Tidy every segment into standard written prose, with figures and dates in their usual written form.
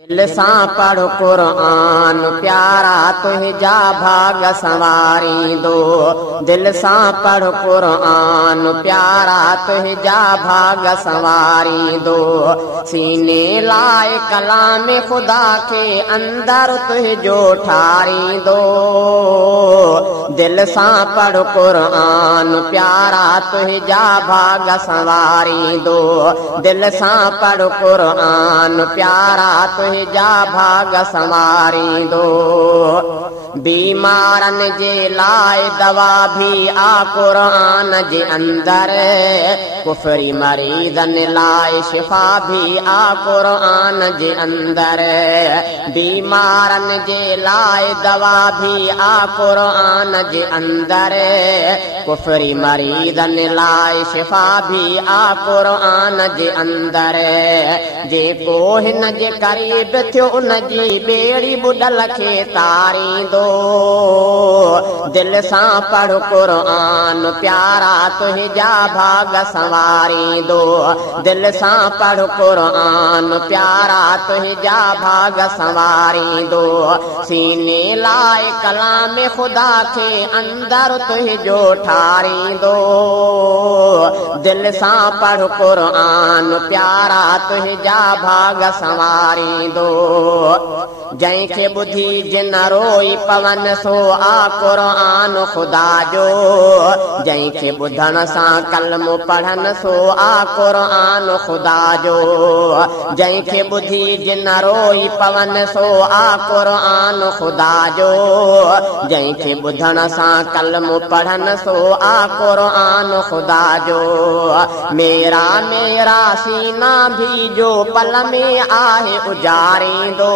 दिल सां पढ़ कुरान प्यारा तुझा भाग संवारी दो। दिल सां पढ़ कुरान प्यारा तुझा भाग संवारी दो। सीने लाए कलाम खुदा के अंदर तुझो ठारी दो। दिल सां पढ़ कुरान प्यारा तुझा भाग संवारी दो। दिल सां पढ़ कुरान प्यारा तुझा भाग संवारी दो। बीमारन जे लाए दवा भी आ कुरान जे अंदर। कुफरी मरीदन लाए शिफा भी आ कुरान जे अंदर। बीमारन जे लाए दवा भी आ कुरान जे अंदर। कुफरी मरीदन लाए शिफा भी आ कुरान जे अंदर। जेको हिन जे करीब थियो उन जी बेड़ी बुडल खे तारी दो। दिल सां पढ़ कुरान प्यारा तुझा भाग संवारी दो। दिल सां पढ़ कुरान प्यारा तुझा भाग संवारी दो। सीने लाए कलाम खुदा के अंदर तुझो ठारी दो। दिल सां पढ़ कुरान प्यारा तुझा भाग संवारी दो। जंहिंखे ॿुधी जिन रोई पवन सो आ कुरान खुदा जो। जंहिंखे ॿुधण सां कलम पढ़न सो आ कुरान खुदा जो। जंहिंखे ॿुधी जिन रोई पवन सो आ कुरान खुदा जो। जंहिंखे ॿुधण सां कलम पढ़न सो आ कुरान खुदा जो। मेरा मेरा सीना भी जो पल में आहे उजारी दो।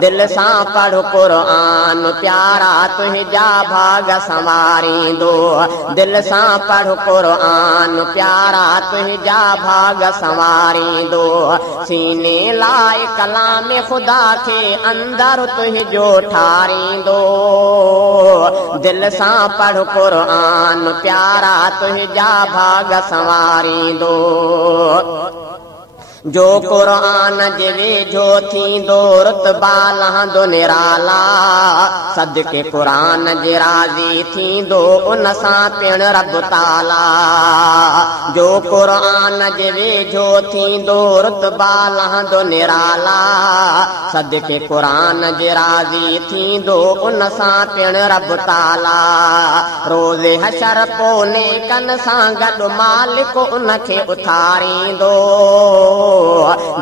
दिल सां पढ़ कुरान प्यारा तुझा भाग संवारी दो। दिल सां पढ़ कुरान प्यारा तुझा भाग संवारी दो। सीने लाए कलाम खुदा के अंदर तुझो ठारी दो। दिल सां पढ़ कुरान प्यारा तुझा भाग संवारी दो। जो कुरान जे वेझो थींदो रुतबा लहंदो निराला। सदके कुरान जे राज़ी थींदो उन सां पिण रब ताला। जो कुरान जे वेझो थींदो रुतबा लहंदो निराला। सदके कुरान जे राज़ी थींदो उन सां पिण रब ताला। रोज़े हशर पोने कन सां गॾु मालिक उनखे उथारींदो।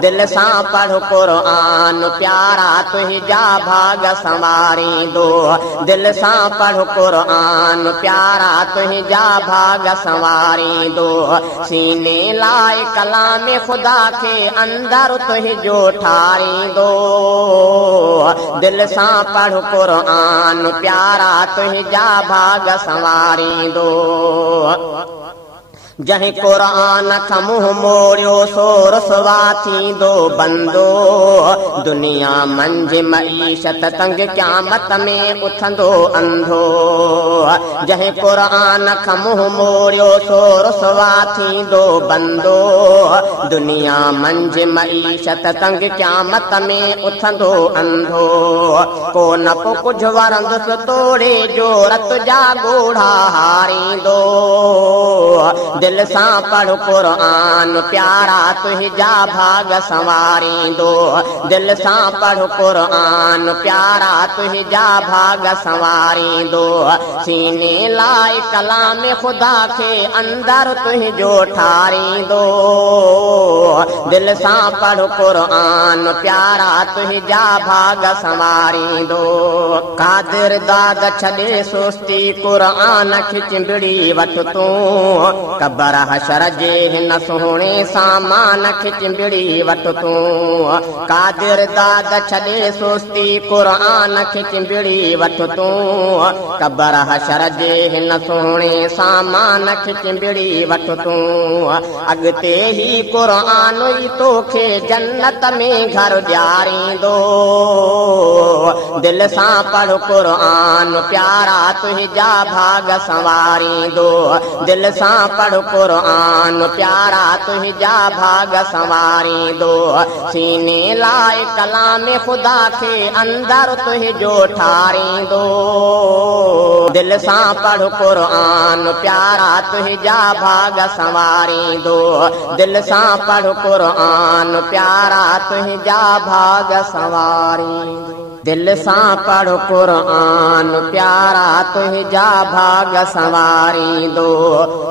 दिल सां पढ़ कुरान प्यारा तुझा भाग संवारी दो। दिल सां पढ़ कुरान प्यारा तुझा भाग संवारी दो। सीने लाए कलाम खुदा के अंदर तुझो ठारी दो। दिल सां पढ़ कुरान प्यारा तुझा भाग संवारी दो। जंहिं कुरान खां मुंहुं मोड़ियो सो रुसवा थींदो बंदो। दुनिया मंझि मईशत तंग क़यामत में उथंदो अंधो। जंहिं कुरान खां मुंहुं मोड़ियो सो रुसवा थींदो बंदो। दुनिया मंझि मईशत तंग क़यामत में उथंदो अंधो। को न को कुझु वरंदुसि तोड़े जो रत जा ॻोढ़ा हारींदो। दिल सां पढ़ कुरान प्यारा तुझा भाग संवारी दो। दिल सां पढ़ कुरान प्यारा तुझा भाग संवारी दो। सीने लाए कलाम खुदा के अंदर तुझो ठारी दो। दिल सां पढ़ कुरान प्यारा तुझा भाग संवारी दो। कादिर दाद छॾे सुस्ती कुरान खे चिंबड़ी वठ तूं। कबर हशर जे हिन सुहिणे सामान खे चिंबड़ी वठ तूं। कादिर दाद छॾे सुस्ती कुरान खे चिंबड़ी वठ तूं। कबर हशर जे हिन सुहिणे सामान खे चिंबड़ी वठ तूं। अॻिते ही कुरान ई तोखे जन्नत में घर ॾियारींदो। दिल सां पढ़ कुरान प्यारा तुझा भाग संवारी दो। दिल सां पढ़ क़ुरान प्यारा तुंहिंजा भाग संवारी दो सीने लाए कलाम खुदा खे अंदर तुंहिंजो ठारी दो दिल सां पढ़ क़ुरान प्यारा तुंहिंजा भाग संवारी दो दिल सां पढ़ क़ुरान प्यारा तुंहिंजा भाग संवारी दिल सां पढ़ क़ुरान प्यारा तुंहिंजा भाग संवारी दो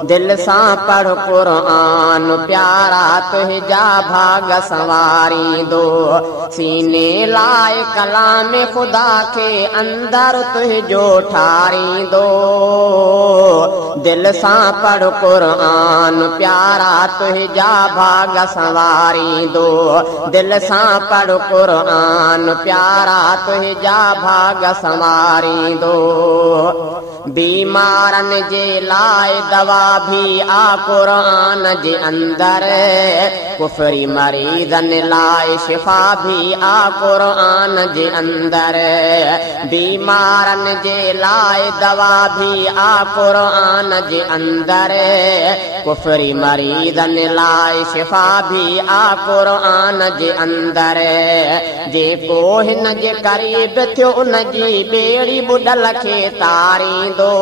दिल सां पढ़ क़ुरान प्यारा तुंहिंजा भाग संवारी दो सीने लाए कलाम खुदा खे अंदर तुंहिंजो ठारी दो दिल सां पढ़ क़ुरान प्यारा तुंहिंजा भाग संवारी दो दिल सां पढ़ क़ुरान प्यारा तुंहिंजा भाग संवारी दो बीमारन जे लाए दवा भी आ क़ुरान जे अंदर कुफरी मरीदन लाए शिफा भी आ क़ुरान जे अंदर बीमारन जे लाए दवा भी आ क़ुरान जे अंदर कुफरी मरीदन लाए शिफा भी आ क़ुरान जे अंदर जेको हिन जे करीब थियो उन जी बेड़ी बुॾल खे तारी दो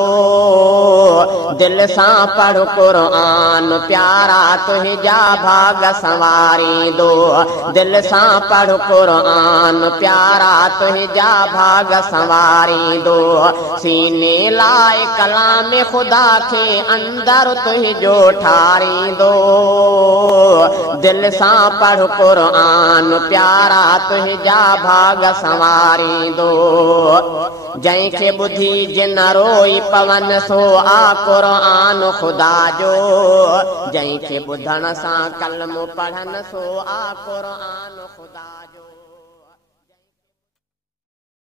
दिल सां पढ़ क़ुरान प्यारा तुंहिंजा भाग संवारी दो दिल सां पढ़ क़ुरान प्यारा तुंहिंजा भाग संवारी दो सीने लाए कलाम खुदा खे अंदर तुंहिंजो ठारी दो दिल सां पढ़ क़ुरान प्यारा तुंहिंजा भाग संवारी दो जंहिंखे ॿुधी जिन रोई पवन सो आ क़ुरान खुदा जो जंहिंखे ॿुधण सां कलम पढ़न सो आ क़ुरान खुदा जो।